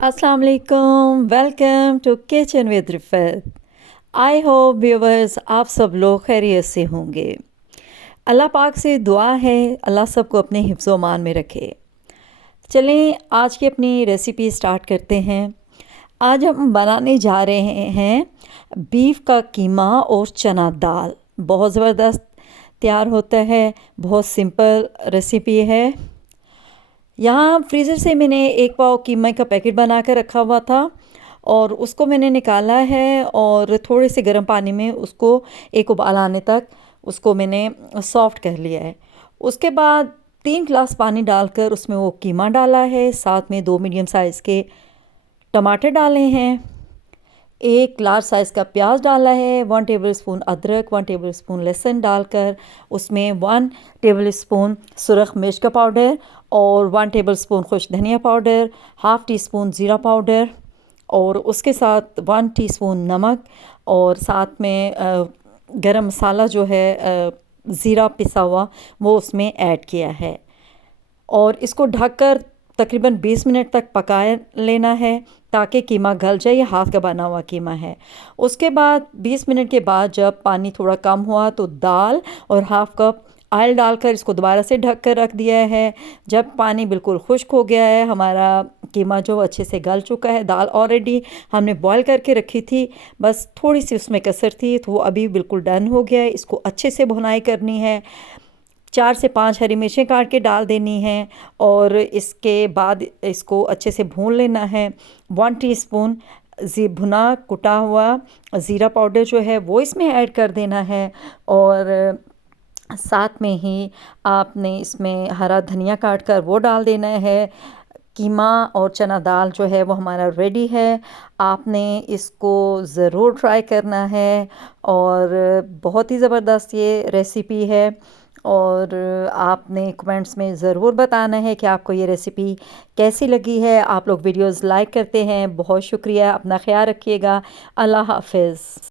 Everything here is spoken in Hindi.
अस्सलाम वालेकुम, welcome to kitchen with Rifat. I hope viewers आप सब लोग खैरियत से होंगे। अल्लाह पाक से दुआ है अल्लाह सबको अपने हिफ्ज़ व मान में रखे। चलें आज की अपनी रेसिपी स्टार्ट करते हैं। आज हम बनाने जा रहे हैं बीफ का कीमा और चना दाल। बहुत ज़बरदस्त तैयार होता है, बहुत सिंपल रेसिपी है। यहाँ फ्रीज़र से मैंने 1 पाव कीमे का पैकेट बना कर रखा हुआ था और उसको मैंने निकाला है और थोड़े से गर्म पानी में उसको एक उबाल आने तक उसको मैंने सॉफ़्ट कर लिया है। उसके बाद 3 गिलास पानी डालकर उसमें वो कीमा डाला है, साथ में 2 मीडियम साइज़ के टमाटर डाले हैं, 1 लार्ज साइज़ का प्याज डाला है, 1 टेबलस्पून अदरक, 1 टेबलस्पून लहसुन डालकर उसमें 1 टेबलस्पून सुरख मिर्च का पाउडर और 1 टेबलस्पून खुश्क धनिया पाउडर, हाफ़ टी स्पून ज़ीरा पाउडर और उसके साथ 1 टीस्पून नमक और साथ में गरम मसाला जो है ज़ीरा पिसा हुआ वो उसमें ऐड किया है और इसको ढककर तकरीबन 20 मिनट तक पका लेना है ताकि कीमा गल जाए। ये हाथ का बना हुआ कीमा है। उसके बाद 20 मिनट के बाद जब पानी थोड़ा कम हुआ तो दाल और हाफ़ कप ऑयल डालकर इसको दोबारा से ढक कर रख दिया है। जब पानी बिल्कुल खुश्क हो गया है, हमारा कीमा जो अच्छे से गल चुका है, दाल ऑलरेडी हमने बॉईल करके रखी थी, बस थोड़ी सी उसमें कसर थी तो वो अभी बिल्कुल डन हो गया है। इसको अच्छे से भुनाई करनी है, 4 से 5 हरी मिर्चें काट के डाल देनी है और इसके बाद इसको अच्छे से भून लेना है। 1 टीस्पून भुना कुटा हुआ ज़ीरा पाउडर जो है वो इसमें ऐड कर देना है और साथ में ही आपने इसमें हरा धनिया काट कर वो डाल देना है। कीमा और चना दाल जो है वो हमारा रेडी है। आपने इसको ज़रूर ट्राई करना है और बहुत ही ज़बरदस्त ये रेसिपी है और आपने कमेंट्स में ज़रूर बताना है कि आपको ये रेसिपी कैसी लगी है। आप लोग वीडियोज़ लाइक करते हैं, बहुत शुक्रिया। अपना ख्याल रखिएगा। अल्लाह हाफ़िज़।